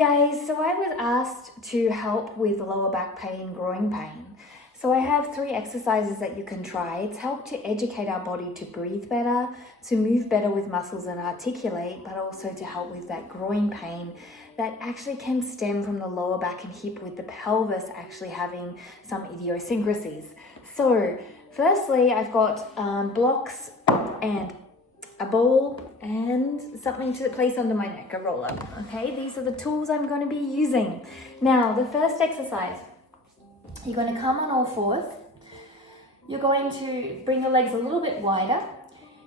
guys, so I was asked to help with lower back pain, groin pain. So I have 3 exercises that you can try. It's helped to educate our body to breathe better, to move better with muscles and articulate, but also to help with that groin pain that actually can stem from the lower back and hip, with the pelvis actually having some idiosyncrasies. So firstly, I've got blocks and a ball and something to place under my neck, a roller. Okay, these are the tools I'm going to be using. Now, the first exercise, you're going to come on all fours. You're going to bring your legs a little bit wider,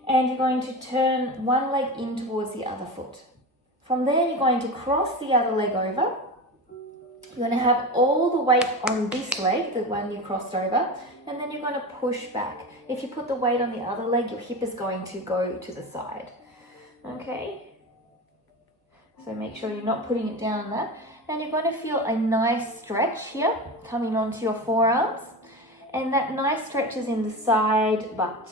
and you're going to turn one leg in towards the other foot. From there, you're going to cross the other leg over. You're going to have all the weight on this leg, the one you crossed over, and then you're going to push back. If you put the weight on the other leg, your hip is going to go to the side. Okay? So make sure you're not putting it down there. And you're going to feel a nice stretch here coming onto your forearms. And that nice stretch is in the side butt.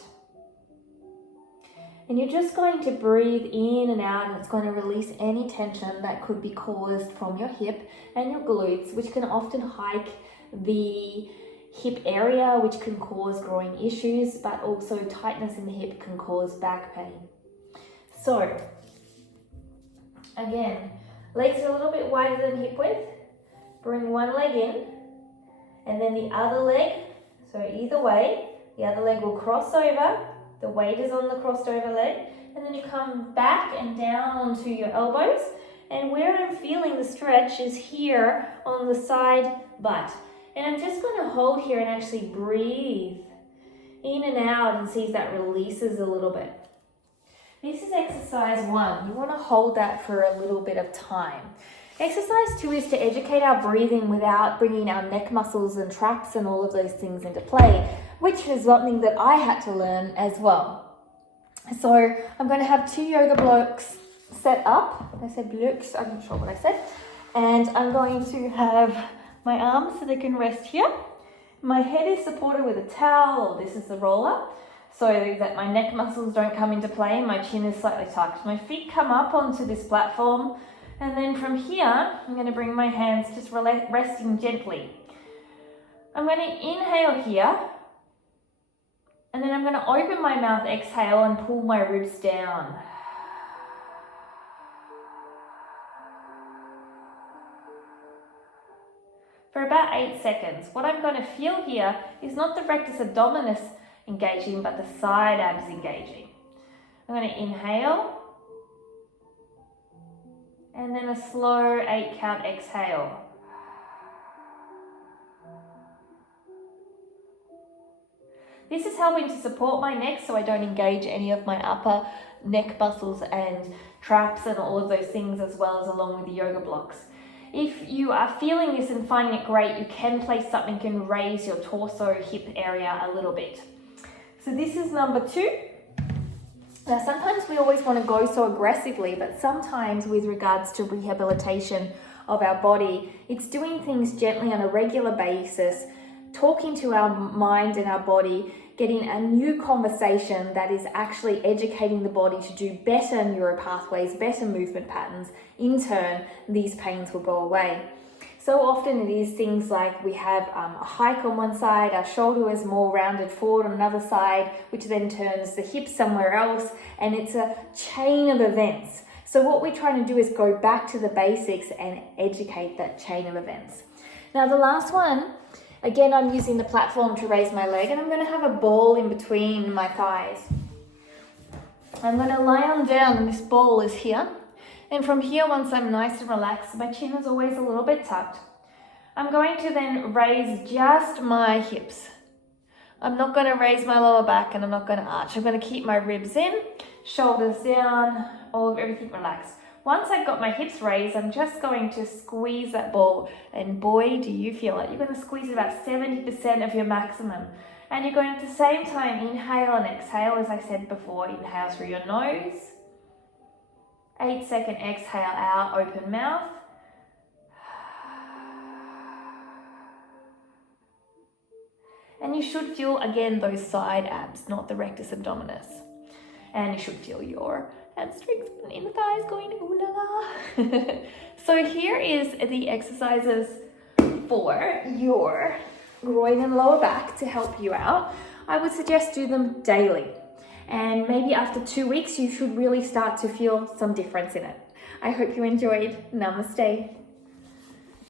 And you're just going to breathe in and out, and it's going to release any tension that could be caused from your hip and your glutes, which can often hike the hip area, which can cause groin issues, but also tightness in the hip can cause back pain. So, again, legs are a little bit wider than hip width. Bring one leg in, and then the other leg, so either way, the other leg will cross over. The weight is on the crossed over leg, and then you come back and down onto your elbows. And where I'm feeling the stretch is here on the side butt. And I'm just going to hold here and actually breathe in and out and see if that releases a little bit. This is exercise 1. You want to hold that for a little bit of time. Exercise 2 is to educate our breathing without bringing our neck muscles and traps and all of those things into play, which is something that I had to learn as well. So I'm going to have 2 yoga blocks set up. I said blocks, I'm not sure what I said. And I'm going to have my arms so they can rest here. My head is supported with a towel, or this is the roller, so that my neck muscles don't come into play. My chin is slightly tucked. My feet come up onto this platform, and then from here, I'm going to bring my hands just resting gently. I'm going to inhale here, and then I'm going to open my mouth, exhale, and pull my ribs down. For about 8 seconds. What I'm going to feel here is not the rectus abdominis engaging, but the side abs engaging. I'm going to inhale, and then a slow 8 count exhale. This is helping to support my neck so I don't engage any of my upper neck muscles and traps and all of those things, as well as along with the yoga blocks. If you are feeling this and finding it great, you can place something and raise your torso, hip area a little bit. So this is number 2. Now, sometimes we always want to go so aggressively, but sometimes with regards to rehabilitation of our body, it's doing things gently on a regular basis, talking to our mind and our body, getting a new conversation that is actually educating the body to do better neural pathways, better movement patterns. In turn, these pains will go away. So often it is things like we have a hike on one side, our shoulder is more rounded forward on another side, which then turns the hip somewhere else, and it's a chain of events. So what we're trying to do is go back to the basics and educate that chain of events. Now the last one, again, I'm using the platform to raise my leg, and I'm going to have a ball in between my thighs. I'm going to lie on down, and this ball is here. And from here, once I'm nice and relaxed, my chin is always a little bit tucked. I'm going to then raise just my hips. I'm not going to raise my lower back, and I'm not going to arch. I'm going to keep my ribs in, shoulders down, everything relaxed. Once I've got my hips raised, I'm just going to squeeze that ball, and boy, do you feel it. You're going to squeeze it about 70% of your maximum. And you're going to, at the same time, inhale and exhale, as I said before. Inhale through your nose. 8-second exhale out, open mouth. And you should feel, again, those side abs, not the rectus abdominis. And you should feel your hamstrings in the thighs going ooh la la. So here is the exercises for your groin and lower back to help you out. I would suggest do them daily. And maybe after 2 weeks, you should really start to feel some difference in it. I hope you enjoyed. Namaste.